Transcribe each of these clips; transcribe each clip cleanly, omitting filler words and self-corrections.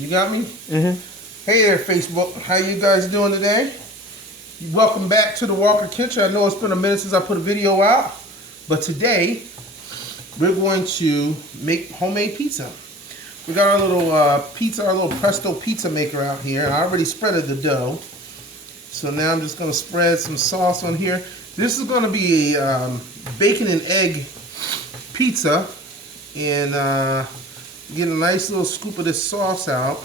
You got me? Mm-hmm. Hey there, Facebook. How you guys doing today? Welcome back to the Walker Kitchen. I know it's been a minute since I put a video out, but today we're going to make homemade pizza. We got our little pizza, our little Presto pizza maker out here, and I already spreaded the dough. So now I'm just going to spread some sauce on here. This is going to be a bacon and egg pizza, and get a nice little scoop of this sauce out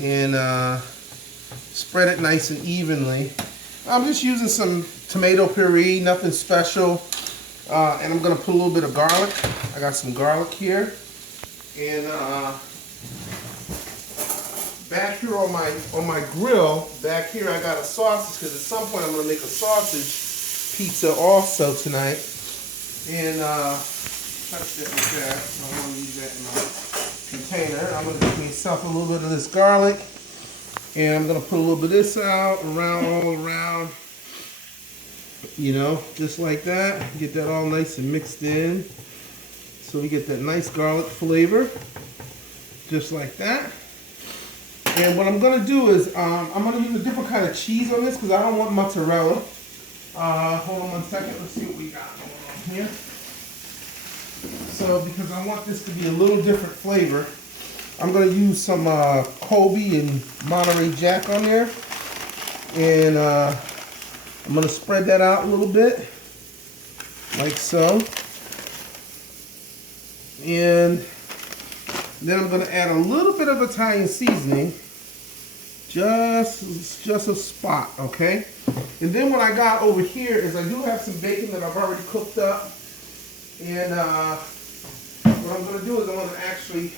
and spread it nice and evenly. I'm just using some tomato puree, nothing special, and I'm going to put a little bit of garlic. I got some garlic here, and back here on my grill, back here I got a sausage, because at some point I'm going to make a sausage pizza also tonight. And touch that with that. So I'm going to use that in my container. I'm going to give myself a little bit of this garlic, and I'm going to put a little bit of this out, all around, you know, just like that. Get that all nice and mixed in, so we get that nice garlic flavor, just like that. And what I'm going to do is I'm going to use a different kind of cheese on this, because I don't want mozzarella. Hold on one second. Let's see what we got going on here. So, because I want this to be a little different flavor, I'm going to use some Colby and Monterey Jack on there. And I'm going to spread that out a little bit, like so. And then I'm going to add a little bit of Italian seasoning, just a spot, okay? And then what I got over here is I do have some bacon that I've already cooked up. And what I'm going to do is I'm going to actually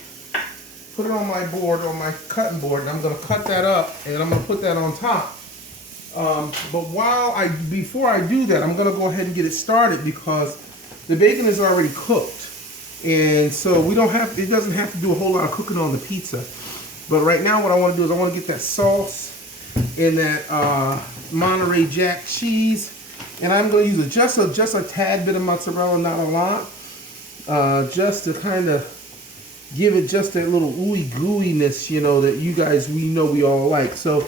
put it on my board, on my cutting board, and I'm going to cut that up, and I'm going to put that on top. But before I do that, I'm going to go ahead and get it started, because the bacon is already cooked. And so it doesn't have to do a whole lot of cooking on the pizza. But right now what I want to do is I want to get that sauce and that Monterey Jack cheese. And I'm going to use just a tad bit of mozzarella, not a lot. Just to kind of give it just that little ooey gooiness, you know, that we all like. So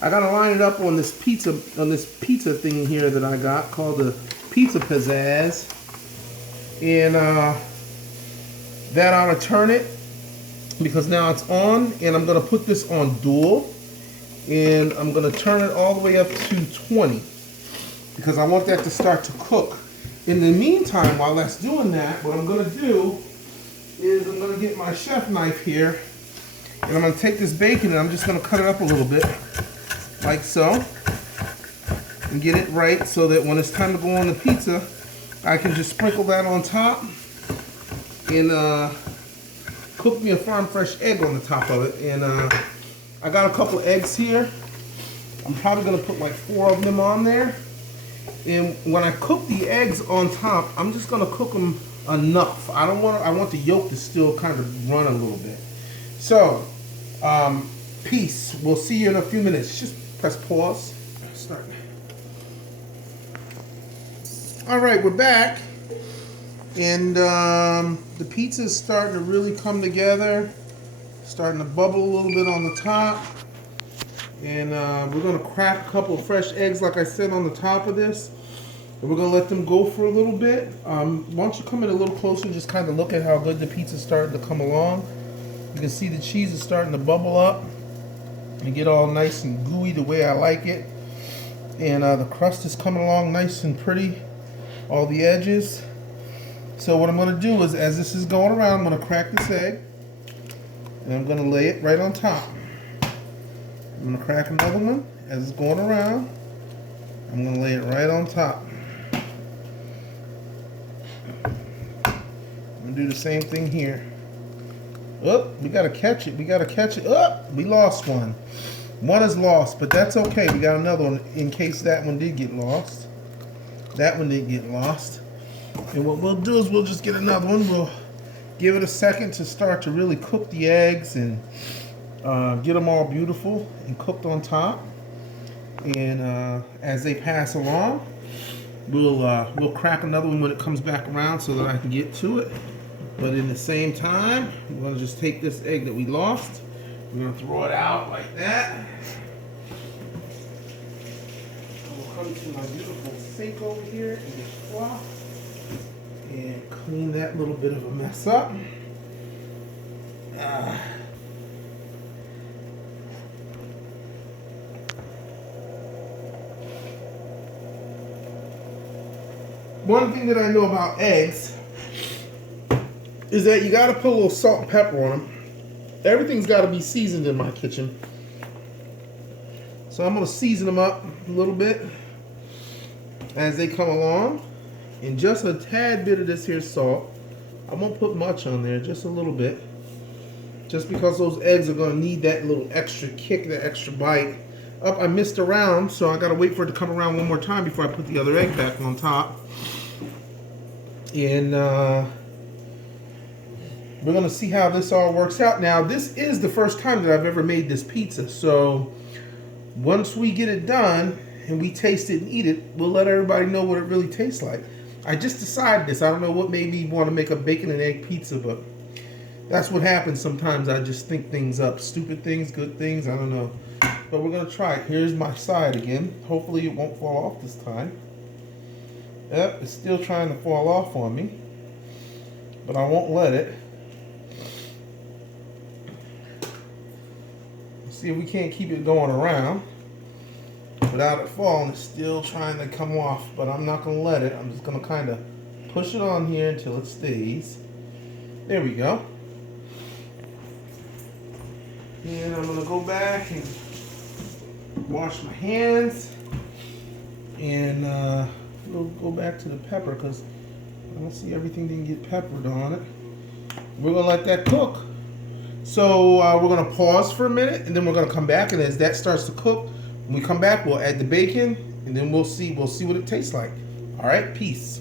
I got to line it up on this pizza thing here that I got called the Pizza Pizzazz. And that ought to turn it, because now it's on, and I'm going to put this on dual, and I'm going to turn it all the way up to 20, because I want that to start to cook. In the meantime, while that's doing that, what I'm going to do is I'm going to get my chef knife here, and I'm going to take this bacon and I'm just going to cut it up a little bit, like so, and get it right so that when it's time to go on the pizza, I can just sprinkle that on top and cook me a farm fresh egg on the top of it. And I got a couple eggs here. I'm probably going to put like 4 of them on there. And when I cook the eggs on top, I'm just going to cook them enough. I want the yolk to still kind of run a little bit. So, peace. We'll see you in a few minutes. Just press pause. Start. All right, we're back. And the pizza is starting to really come together, starting to bubble a little bit on the top. And we're going to crack a couple of fresh eggs, like I said, on the top of this. And we're going to let them go for a little bit. Why don't you come in a little closer and just kind of look at how good the pizza's starting to come along. You can see the cheese is starting to bubble up and get all nice and gooey the way I like it. And the crust is coming along nice and pretty, all the edges. So what I'm going to do is, as this is going around, I'm going to crack this egg, and I'm going to lay it right on top. I'm going to crack another one as it's going around. I'm going to lay it right on top. I'm going to do the same thing here. Oh, we got to catch it. We got to catch it. Oh, we lost one. One is lost, but that's okay. We got another one in case that one did get lost. That one did get lost. And what we'll do is we'll just get another one. We'll give it a second to start to really cook the eggs and get them all beautiful and cooked on top. And as they pass along, we'll crack another one when it comes back around so that I can get to it. But in the same time, we're gonna just take this egg that we lost. We're gonna throw it out like that. I'll come to my beautiful sink over here and just fluff and clean that little bit of a mess up. One thing that I know about eggs is that you gotta put a little salt and pepper on them. Everything's gotta be seasoned in my kitchen. So I'm gonna season them up a little bit as they come along. And just a tad bit of this here salt. I won't put much on there, just a little bit. Just because those eggs are gonna need that little extra kick, that extra bite. Up, I missed a round, so I gotta wait for it to come around one more time before I put the other egg back on top. And we're gonna see how this all works out. Now, this is the first time that I've ever made this pizza, so once we get it done and we taste it and eat it, we'll let everybody know what it really tastes like. I just decided this. I don't know what made me want to make a bacon and egg pizza, but that's what happens sometimes. I just think things up. Stupid things, good things, I don't know. But we're gonna try it. Here's my side again. Hopefully it won't fall off this time. Yep, it's still trying to fall off on me, but I won't let it. See if we can't keep it going around without it falling. It's still trying to come off, but I'm not gonna let it. I'm just gonna kind of push it on here until it stays. There we go. And I'm gonna go back and wash my hands, and we'll go back to the pepper because I don't see everything didn't get peppered on it. We're gonna let that cook. So we're gonna pause for a minute, and then we're gonna come back, and as that starts to cook, when we come back, we'll add the bacon, and then we'll see what it tastes like. All right, peace.